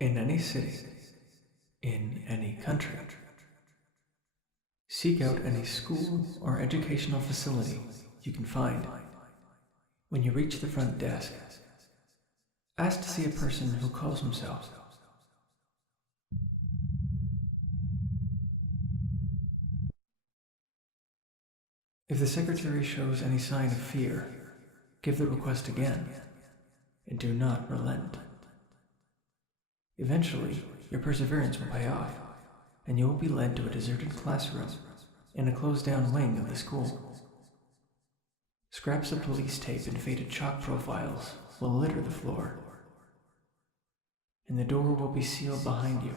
In any city, in any country, seek out any school or educational facility you can find. When you reach the front desk, ask to see a person who calls himself. If the secretary shows any sign of fear, give the request again, and do not relent. Eventually, your perseverance will pay off, and you will be led to a deserted classroom in a closed-down wing of the school. Scraps of police tape and faded chalk profiles will litter the floor, and the door will be sealed behind you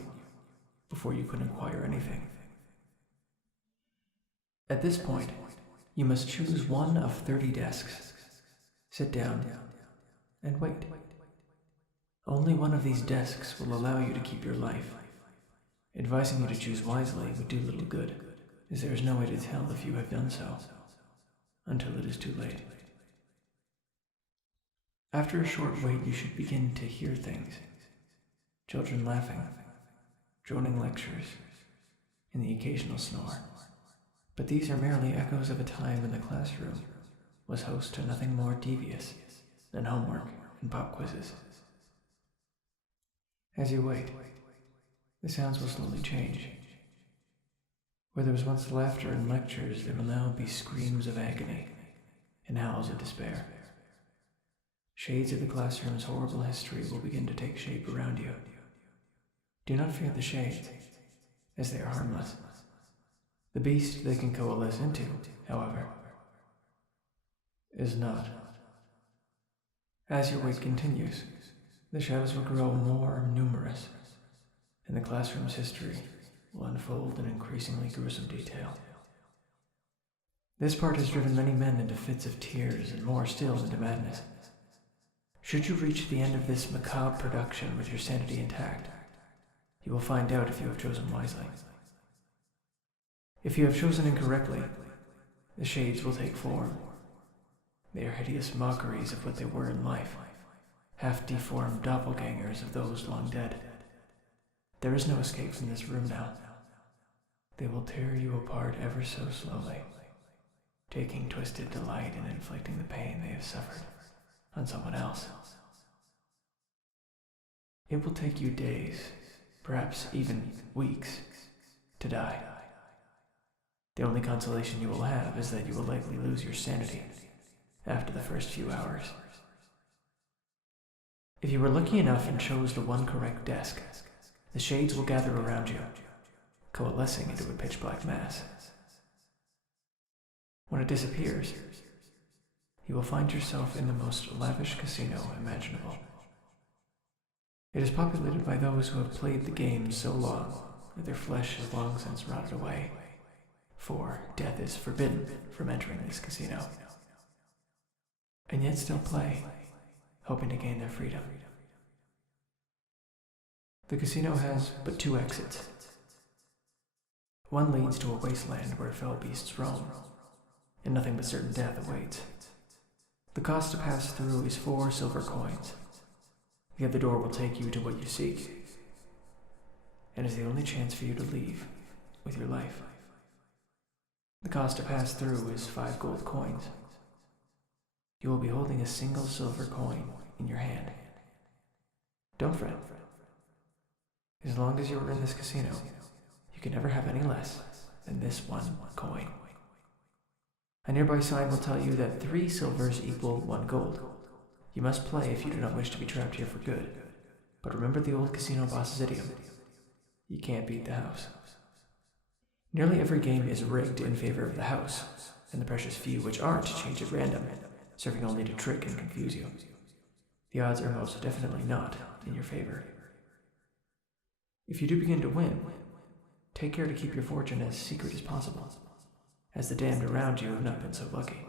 before you can acquire anything. At this point, you must choose one of 30 desks. Sit down and wait. Only one of these desks will allow you to keep your life. Advising you to choose wisely would do little good, as there is no way to tell if you have done so until it is too late. After a short wait, you should begin to hear things. Children laughing, droning lectures, and the occasional snore. But these are merely echoes of a time when the classroom was host to nothing more devious than homework and pop quizzes. As you wait, the sounds will slowly change. Where there was once laughter in lectures, there will now be screams of agony and howls of despair. Shades of the classroom's horrible history will begin to take shape around you. Do not fear the shades, as they are harmless. The beast they can coalesce into, however, is not. As your wait continues, the shadows will grow more numerous, and the classroom's history will unfold in increasingly gruesome detail. This part has driven many men into fits of tears and more still into madness. Should you reach the end of this macabre production with your sanity intact, you will find out if you have chosen wisely. If you have chosen incorrectly, the shades will take form. They are hideous mockeries of what they were in life, half-deformed doppelgangers of those long dead. There is no escape from this room now. They will tear you apart ever so slowly, taking twisted delight in inflicting the pain they have suffered on someone else. It will take you days, perhaps even weeks, to die. The only consolation you will have is that you will likely lose your sanity after the first few hours. If you were lucky enough and chose the one correct desk, the shades will gather around you, coalescing into a pitch-black mass. When it disappears, you will find yourself in the most lavish casino imaginable. It is populated by those who have played the game so long that their flesh has long since rotted away, for death is forbidden from entering this casino, and yet still play, hoping to gain their freedom. The casino has but 2 exits. One leads to a wasteland where fell beasts roam, and nothing but certain death awaits. The cost to pass through is 4 silver coins. The other door will take you to what you seek, and is the only chance for you to leave with your life. The cost to pass through is 5 gold coins. You will be holding a single silver coin in your hand. Don't fret. As long as you are in this casino, you can never have any less than this 1 coin. A nearby sign will tell you that 3 silvers equal 1 gold. You must play if you do not wish to be trapped here for good. But remember the old casino boss's idiom: you can't beat the house. Nearly every game is rigged in favor of the house, and the precious few which aren't change at random, serving only to trick and confuse you. The odds are most definitely not in your favor. If you do begin to win, take care to keep your fortune as secret as possible, as the damned around you have not been so lucky.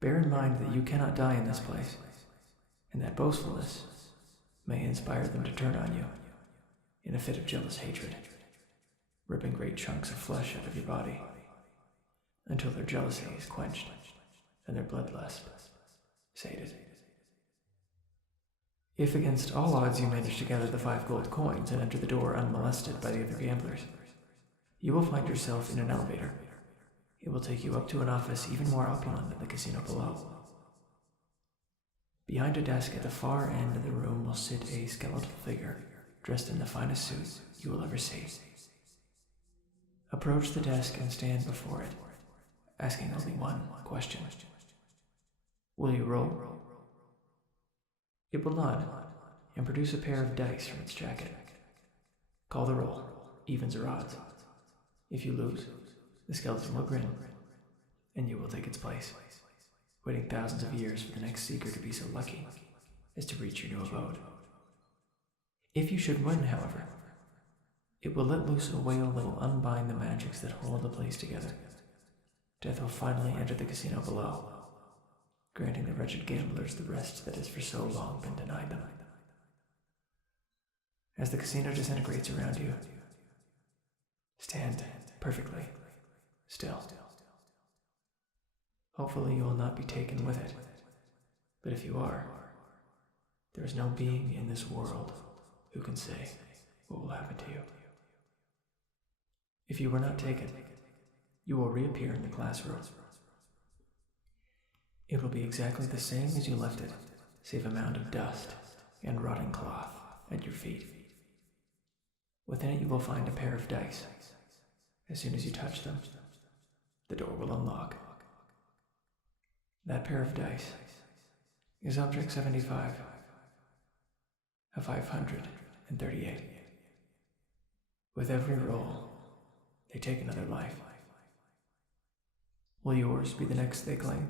Bear in mind that you cannot die in this place, and that boastfulness may inspire them to turn on you in a fit of jealous hatred, ripping great chunks of flesh out of your body until their jealousy is quenched. and their bloodlust sated. If against all odds you manage to gather the 5 gold coins and enter the door unmolested by the other gamblers, you will find yourself in an elevator. It will take you up to an office even more opulent than the casino below. Behind a desk at the far end of the room will sit a skeletal figure dressed in the finest suit you will ever see. Approach the desk and stand before it, asking only one question. Will you roll? It will nod and produce a pair of dice from its jacket. Call the roll, evens or odds. If you lose, the skeleton will grin, and you will take its place, waiting thousands of years for the next seeker to be so lucky as to reach your new abode. If you should win, however, it will let loose a wail that will unbind the magics that hold the place together. Death will finally enter the casino below, granting the wretched gamblers the rest that has for so long been denied them. As the casino disintegrates around you, stand perfectly still. Hopefully you will not be taken with it, but if you are, there is no being in this world who can say what will happen to you. If you were not taken, you will reappear in the classroom. It will be exactly the same as you left it, save a mound of dust and rotting cloth at your feet. Within it you will find a pair of dice. As soon as you touch them, the door will unlock. That pair of dice is object 75 of 538. With every roll, they take another life. Will yours be the next they claim?